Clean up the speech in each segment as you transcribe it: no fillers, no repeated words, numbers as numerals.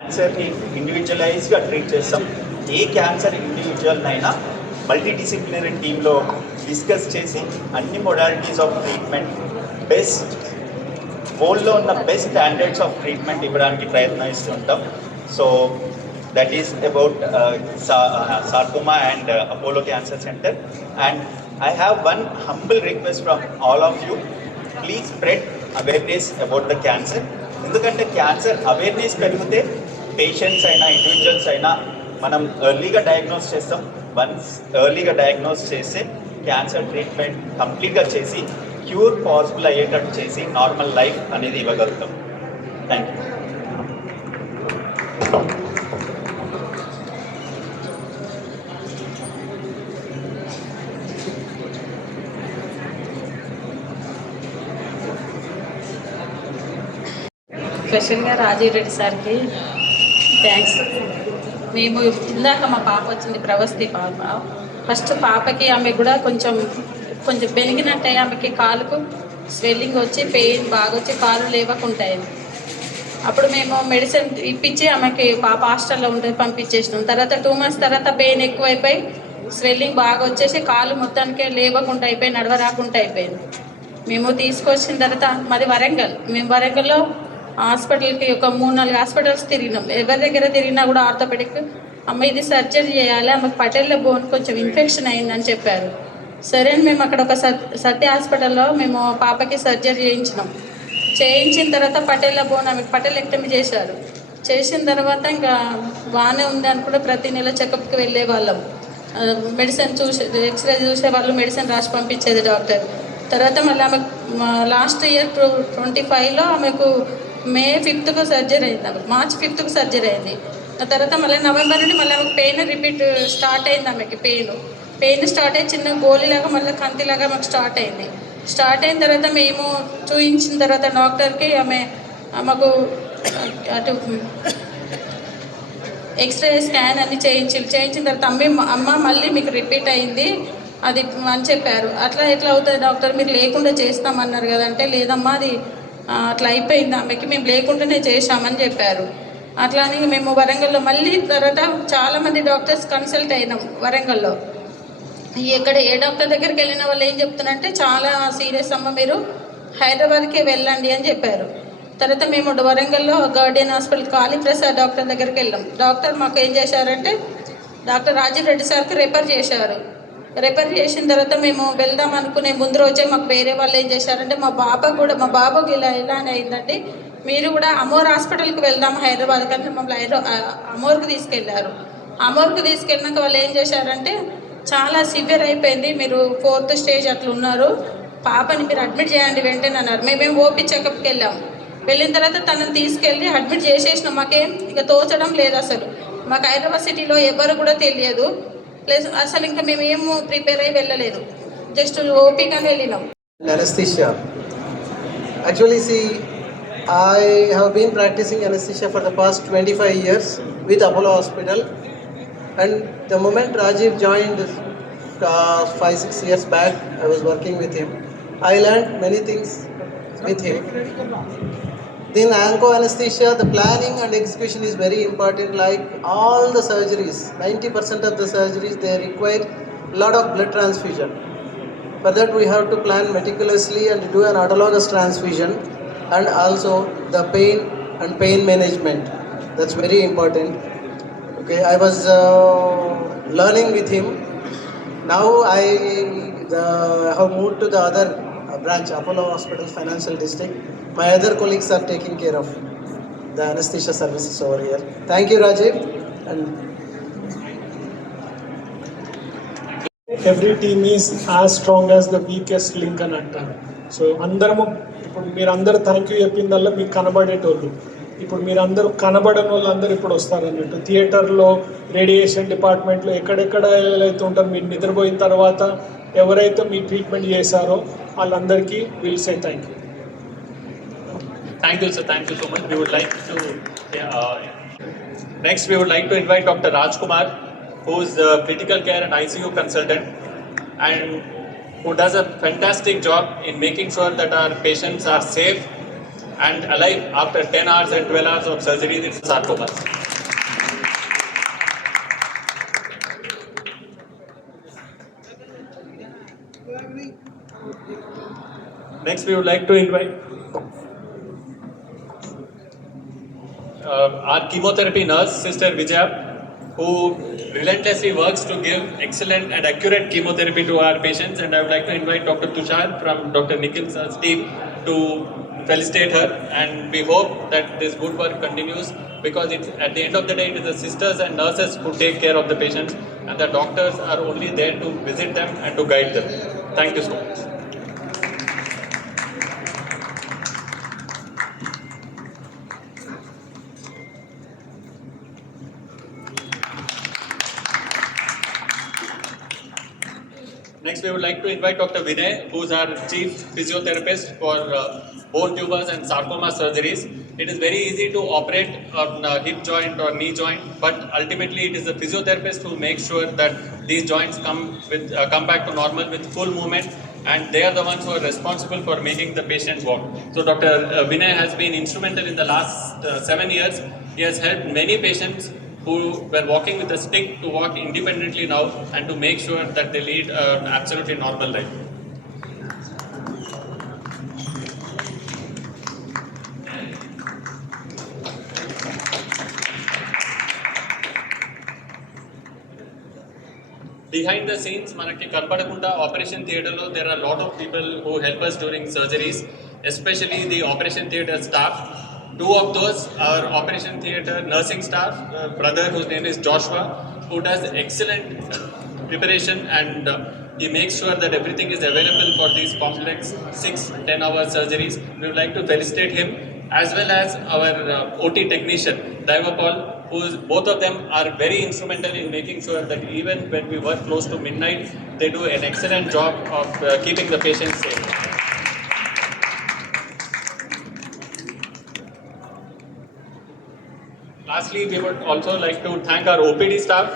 క్యాన్సర్ని ఇండివిజువలైజ్గా ట్రీట్ చేస్తాం. ఏ క్యాన్సర్ ఇండివిజువల్నైనా మల్టీడిసిప్లినరీ టీంలో డిస్కస్ చేసి అన్ని మొడాలిటీస్ ఆఫ్ ట్రీట్మెంట్ బెస్ట్ వరల్డ్లో ఉన్న బెస్ట్ స్టాండర్డ్స్ ఆఫ్ ట్రీట్మెంట్ ఇవ్వడానికి ప్రయత్నిస్తూ ఉంటాం. So that is about sarcoma and Apollo Cancer Center. And I have one humble request from all of you. Please spread awareness about the cancer. ఎందుకంటే cancer awareness పెరిగితే పేషెంట్స్ అయినా ఇండివిజువల్స్ అయినా మనం ఎర్లీగా డయాగ్నోస్ చేస్తాం. వన్స్ ఎర్లీగా డయాగ్నోస్ చేస్తే క్యాన్సర్ ట్రీట్మెంట్ కంప్లీట్గా చేసి క్యూర్ పాసిబుల్ అయ్యేటట్టు చేసి నార్మల్ లైఫ్ అనేది ఇవ్వగలుగుతాం. Thank you. స్పెషల్గా రాజీవ్ రెడ్డి సార్కి థ్యాంక్స్. మేము ఇందాక మా పాప వచ్చింది, ప్రవస్తి పాప. ఫస్ట్ పాపకి ఆమె కూడా కొంచెం పెరిగినట్టే, ఆమెకి కాలుకు స్వెల్లింగ్ వచ్చి పెయిన్ బాగా వచ్చి కాలు లేవకుంటాయి. అప్పుడు మేము మెడిసిన్ ఇప్పించి ఆమెకి పాప హాస్టల్లో ఉంటే పంపించేసినాం. తర్వాత 2 months తర్వాత పెయిన్ ఎక్కువైపోయి స్వెల్లింగ్ బాగా వచ్చేసి కాలు మొత్తానికే లేవకుండా అయిపోయి నడవరాకుండా అయిపోయింది. మేము తీసుకొచ్చిన తర్వాత మాది వరంగల్. మేము వరంగల్లో హాస్పిటల్కి ఒక 3-4 హాస్పిటల్స్ తిరిగినాం. ఎవరి దగ్గర తిరిగినా కూడా ఆర్థోపెడిక్ అమ్మ ఇది సర్జరీ చేయాలి, ఆమెకు పటేళ్ళ బోన్ కొంచెం ఇన్ఫెక్షన్ అయిందని చెప్పారు. సరే అని మేము అక్కడ ఒక సత్య హాస్పిటల్లో మేము పాపకి సర్జరీ చేయించిన తర్వాత పటేళ్ళ బోన్ ఆమెకు పటేలెక్టమీ చేశారు. చేసిన తర్వాత ఇంకా బాగానే ఉంది అని కూడా ప్రతి నెల చెకప్కి వెళ్ళే వాళ్ళం. మెడిసిన్ ఎక్స్రే చూసేవాళ్ళు, మెడిసిన్ రాసి పంపించేది డాక్టర్. తర్వాత మళ్ళీ ఆమెకు లాస్ట్ ఇయర్ 2025లో ఆమెకు May 5th సర్జరీ అయింది. ఆమెకు March 5th సర్జరీ అయింది. ఆ తర్వాత మళ్ళీ నవంబర్ నుండి మళ్ళీ ఆమెకు పెయిన్ రిపీట్ స్టార్ట్ అయింది. ఆమెకి పెయిన్ స్టార్ట్ అయ్యి చిన్న గోళీలాగా మళ్ళీ కంతిలాగా ఆమెకు స్టార్ట్ అయింది. స్టార్ట్ అయిన తర్వాత మేము చూపించిన తర్వాత డాక్టర్కి ఆమెకు అటు ఎక్స్రే స్కాన్ అన్ని చేయించిన తర్వాత అమ్మ మళ్ళీ మీకు రిపీట్ అయింది అది అని చెప్పారు. ఎట్లా అవుతుంది డాక్టర్, మీరు లేకుండా చేస్తామన్నారు కదంటే, లేదమ్మా అది అట్లా అయిపోయింది, ఆమెకి మేము లేకుండానే చేశామని చెప్పారు. అట్లా అని మేము వరంగల్లో మళ్ళీ తర్వాత చాలామంది డాక్టర్స్ కన్సల్ట్ అయినాం వరంగల్లో. ఏ డాక్టర్ దగ్గరికి వెళ్ళిన వాళ్ళు ఏం చెప్తున్నారంటే, చాలా సీరియస్ అమ్మ, మీరు హైదరాబాద్కే వెళ్ళండి అని చెప్పారు. తర్వాత మేము వరంగల్లో గార్డియన్ హాస్పిటల్ కాళీప్రసాద్ డాక్టర్ దగ్గరికి వెళ్ళాం. డాక్టర్ మాకు ఏం చేశారంటే, డాక్టర్ రాజీవ్ రెడ్డి సార్కి రెఫర్ చేశారు. రెఫర్ చేసిన తర్వాత మేము వెళ్దాం అనుకునే ముందు రోజే మాకు వేరే వాళ్ళు ఏం చేశారంటే, మా బాబాకి ఇలానే అయిందండి, మీరు కూడా అమోర్ హాస్పిటల్కి వెళ్దాం హైదరాబాద్ కానీ మమ్మల్ని అమోర్కి తీసుకెళ్లారు. అమోర్కి తీసుకెళ్ళినాక వాళ్ళు ఏం చేశారంటే, చాలా సివియర్ అయిపోయింది, మీరు 4th stage అట్లా ఉన్నారు, పాపని మీరు అడ్మిట్ చేయండి వెంటనే అన్నారు. మేమేం ఓపీ చెకప్కి వెళ్ళిన తర్వాత తనని తీసుకెళ్ళి అడ్మిట్ చేసేసినాం. మాకేం ఇక తోచడం లేదు, అసలు మాకు హైదరాబాద్ సిటీలో ఎవరు కూడా తెలియదు, ప్లస్ అసలు ఇంకా మేము ఏమో ప్రిపేర్ అయ్యి వెళ్ళలేదు, జస్ట్ ఓపీగానే వెళ్ళినాం. Anesthesia. Actually, see, I have been practicing anesthesia for the past 25 years with Apollo Hospital, and the moment Rajiv joined 5-6 years back, I was working with him. I learned many things with him. In onco anesthesia, the planning and execution is very important. Like all the surgeries, 90% of the surgeries, they require a lot of blood transfusion. For that, we have to plan meticulously and do an autologous transfusion, and also the pain management. That's very important. Okay, I was learning with him. Now I have moved to the other branch, Apollo Hospital Financial District. My other colleagues are taking care of the anesthesia services over here. Thank you, Rajiv. And every team is as strong as the weakest link అని అంటారు. సో అందరము ఇప్పుడు మీరందరూ thank you చెప్పిందల్లా మీకు కనబడేటోళ్ళు, ఇప్పుడు మీరందరూ కనబడని వాళ్ళు అందరూ ఇప్పుడు వస్తారన్నట్టు. థియేటర్లో, రేడియేషన్ డిపార్ట్మెంట్లో ఎక్కడెక్కడ అయితే ఉంటారు, మీరు నిద్రపోయిన తర్వాత ఎవరైతే మీ ట్రీట్మెంట్ చేశారో వాళ్ళందరికీ will say thank you. Thank you, sir. Thank you so much. We would like to next we would like to invite Dr. Rajkumar, who is the critical care and ICU consultant and who does a fantastic job in making sure that our patients are safe and alive after 10 hours and 12 hours of surgery. It's sarcoma. Next, we would like to invite our chemotherapy nurse, Sister Vijaya, who relentlessly works to give excellent and accurate chemotherapy to our patients. And I would like to invite Dr. Tushar from Dr. Nikhil's team to felicitate her. And we hope that this good work continues, because it's, at the end of the day, it is the sisters and nurses who take care of the patients, and the doctors are only there to visit them and to guide them. Thank you so much. Next, we would like to invite Dr. Vinay, who is our chief physiotherapist for bone tumors and sarcoma surgeries. It is very easy to operate on hip joint or knee joint, but ultimately it is the physiotherapist who makes sure that these joints come back to normal with full movement, and they are the ones who are responsible for making the patient walk. So Dr. Vinay has been instrumental in the last 7 years. He has helped many patients who were walking with a stick to walk independently now, and to make sure that they lead an absolutely normal life. Behind the scenes, మనకి కనపడకుండా ఆపరేషన్ థియేటర్లో there are a lot of people who help us during surgeries, especially the operation theatre staff. Two of those are operation theatre nursing staff, brother whose name is Joshua, who does excellent preparation, and he makes sure that everything is available for these complex 6-10 hour surgeries. We would like to felicitate him, as well as our OT technician, Daivapal, both of them are very instrumental in making sure that even when we work close to midnight, they do an excellent job of keeping the patients safe. Lastly, we would also like to thank our OPD staff,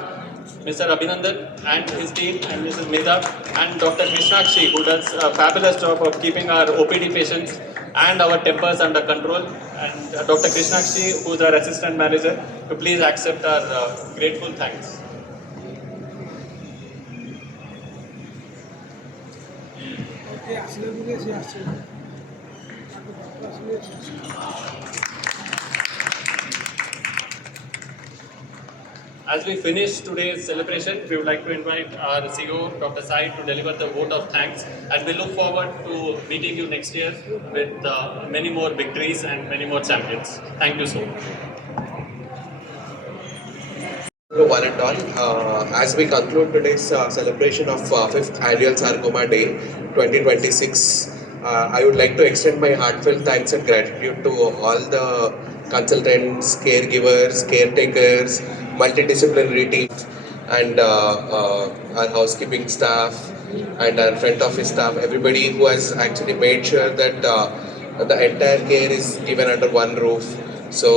Mr. Abhinandan and his team, and Mrs. Medha, and Dr. Krishnakshi, who does a fabulous job of keeping our OPD patients and our tempers under control, and Dr. Krishnakshi, who is our assistant manager, to please accept our grateful thanks. As we finish today's celebration, we would like to invite our CEO, Dr. Sai, to deliver the vote of thanks, and we look forward to meeting you next year with many more victories and many more champions. Thank you so much. Hello, one and all. As we conclude today's celebration of 5th Annual Sarcoma Day 2026, I would like to extend my heartfelt thanks and gratitude to all the consultants, caregivers, caretakers, multidisciplinary teams, and our housekeeping staff and our front office staff, everybody who has actually made sure that the entire care is given under one roof. So,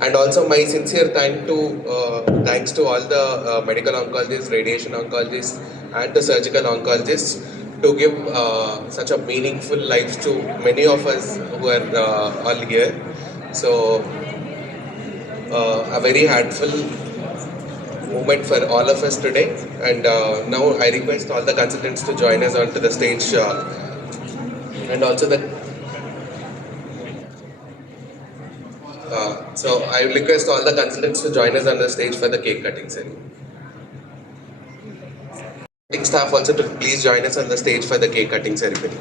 and also my sincere thanks to all the medical oncologists, radiation oncologists, and the surgical oncologists to give such a meaningful life to many of us who are all here. So a very heartful moment for all of us today. And now I request all the consultants to join us onto the stage, and also the so I will request all the consultants to join us on the stage for the cake cutting ceremony. Staff also to please join us on the stage for the cake cutting ceremony.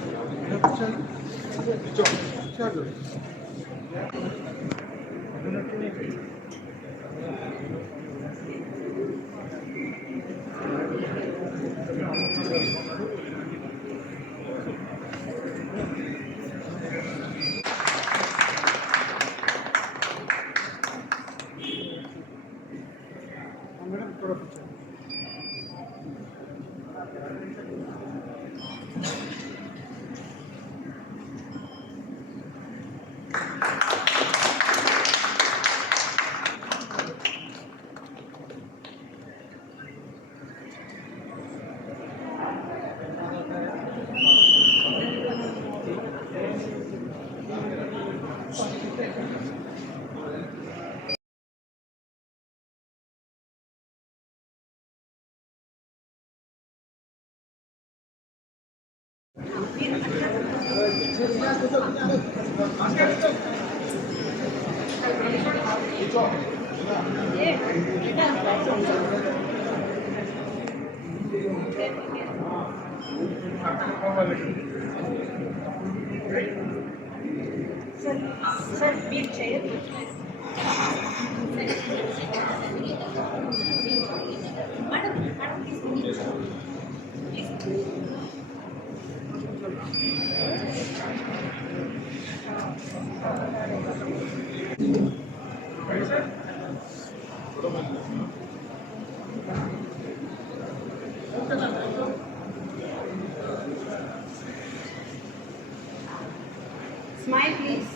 Smile, please.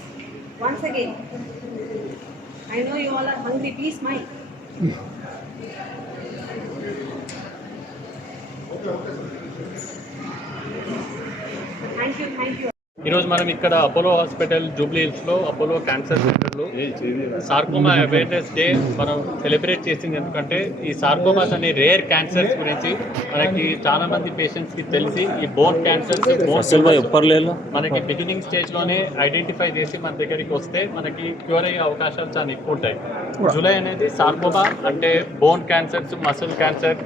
Once again. I know you all are hungry. Please smile. Thank you. ఈరోజు మనం ఇక్కడ Apollo hospital Jubilee హిల్స్లో Apollo cancer సెంటర్లో sarcoma awareness day మనం సెలబ్రేట్ చేసింది. ఎందుకంటే ఈ సార్కోమాస్ అనే రేర్ క్యాన్సర్స్ గురించి మనకి చాలా మంది పేషెంట్స్కి తెలిసి ఈ బోన్ క్యాన్సర్స్ మనకి బిగినింగ్ స్టేజ్లోనే ఐడెంటిఫై చేసి మన దగ్గరికి వస్తే మనకి క్యూర్ అయ్యే అవకాశాలు చాలా ఎక్కువ ఉంటాయి. జూలై అనేది సార్కోమా అంటే బోన్ క్యాన్సర్స్, మసిల్ క్యాన్సర్,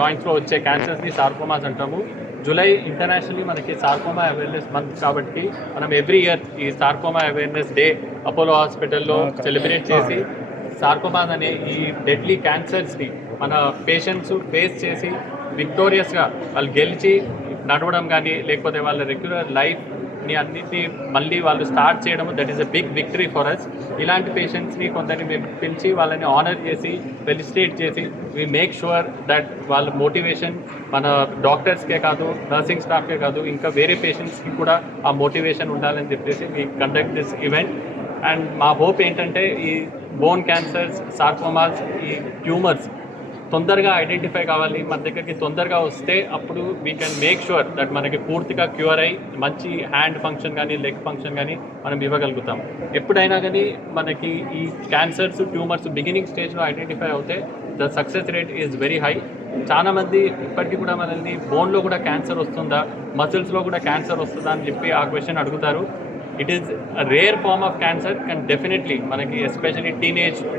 జాయింట్స్లో వచ్చే క్యాన్సర్స్ని సార్కోమాస్ అంటాము. జూలై ఇంటర్నేషనల్లీ మనకి సార్కోమా అవేర్నెస్ మంత్ కాబట్టి మనం ఎవ్రీ ఇయర్ ఈ సార్కోమా అవేర్నెస్ డే అపోలో హాస్పిటల్లో సెలబ్రేట్ చేసి సార్కోమాస్ అనే ఈ డెడ్లీ క్యాన్సర్స్ని మన పేషెంట్స్ ఫేస్ చేసి విక్టోరియస్గా వాళ్ళు గెలిచి నడవడం కానీ లేకపోతే వాళ్ళ రెగ్యులర్ లైఫ్ని అన్నిటినీ మళ్ళీ వాళ్ళు స్టార్ట్ చేయడం, that is a big victory for us. ఇలాంటి పేషెంట్స్ని కొందరిని మేము పిలిచి వాళ్ళని ఆనర్ చేసి ఫెలిసిటేట్ చేసి వీ మేక్ షూర్ దట్ వాళ్ళ మోటివేషన్ మన డాక్టర్స్కే కాదు, నర్సింగ్ స్టాఫ్కే కాదు, ఇంకా వేరే పేషెంట్స్కి కూడా ఆ మోటివేషన్ ఉండాలని చెప్పేసి we conduct this event. And మా హోప్ ఏంటంటే ఈ బోన్ క్యాన్సర్స్, సార్కోమాస్, ఈ ట్యూమర్స్ తొందరగా ఐడెంటిఫై కావాలి, మన దగ్గరికి తొందరగా వస్తే అప్పుడు we can make sure that మనకి పూర్తిగా క్యూర్ అయ్యి మంచి హ్యాండ్ ఫంక్షన్ కానీ లెగ్ ఫంక్షన్ కానీ మనం ఇవ్వగలుగుతాం. ఎప్పుడైనా కానీ మనకి ఈ క్యాన్సర్స్, ట్యూమర్స్ బిగినింగ్ స్టేజ్లో ఐడెంటిఫై అవుతే the success rate is very high. చాలామంది ఇప్పటికీ కూడా మనల్ని బోన్లో కూడా క్యాన్సర్ వస్తుందా, మసిల్స్లో కూడా క్యాన్సర్ వస్తుందా అని చెప్పి ఆ క్వశ్చన్ అడుగుతారు. It is a rare form of cancer, కానీ డెఫినెట్లీ మనకి ఎస్పెషల్లీ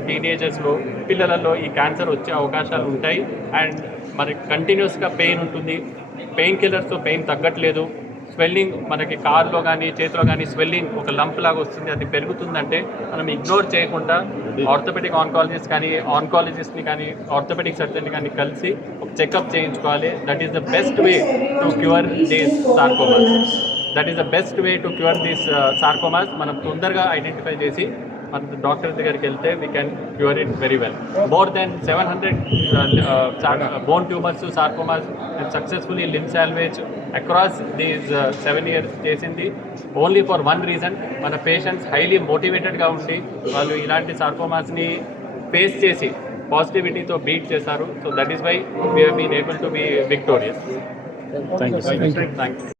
టీనేజర్స్లో పిల్లలలో ఈ క్యాన్సర్ వచ్చే అవకాశాలు ఉంటాయి. అండ్ మనకి కంటిన్యూస్గా పెయిన్ ఉంటుంది, పెయిన్ కిల్లర్స్తో పెయిన్ తగ్గట్లేదు, స్వెల్లింగ్ మనకి కారులో కానీ చేతిలో కానీ స్వెల్లింగ్ ఒక లంప్ లాగా వస్తుంది, అది పెరుగుతుందంటే మనం ఇగ్నోర్ చేయకుండా ఆర్థోపెడిక్ ఆన్కాలజిస్ట్ కానీ ఆన్కాలజిస్ట్ని కానీ ఆర్థోపెడిక్ సర్జన్ని కానీ కలిసి ఒక చెకప్ చేయించుకోవాలి. That is the best way to cure these sarcomas. That is the best way to cure these sarcomas. మనం తొందరగా ఐడెంటిఫై చేసి మన డాక్టర్ దగ్గరికి వెళ్తే we can cure it very well. More than 700 bone tumours, sarcomas and successfully limb salvage across these 7 years చేసింది only for one reason. మన patients highly మోటివేటెడ్గా ఉండి వాళ్ళు ఇలాంటి సార్కోమాస్ని ఫేస్ చేసి పాజిటివిటీతో బీట్ చేశారు. So that is why we have been able to be victorious. Thank you.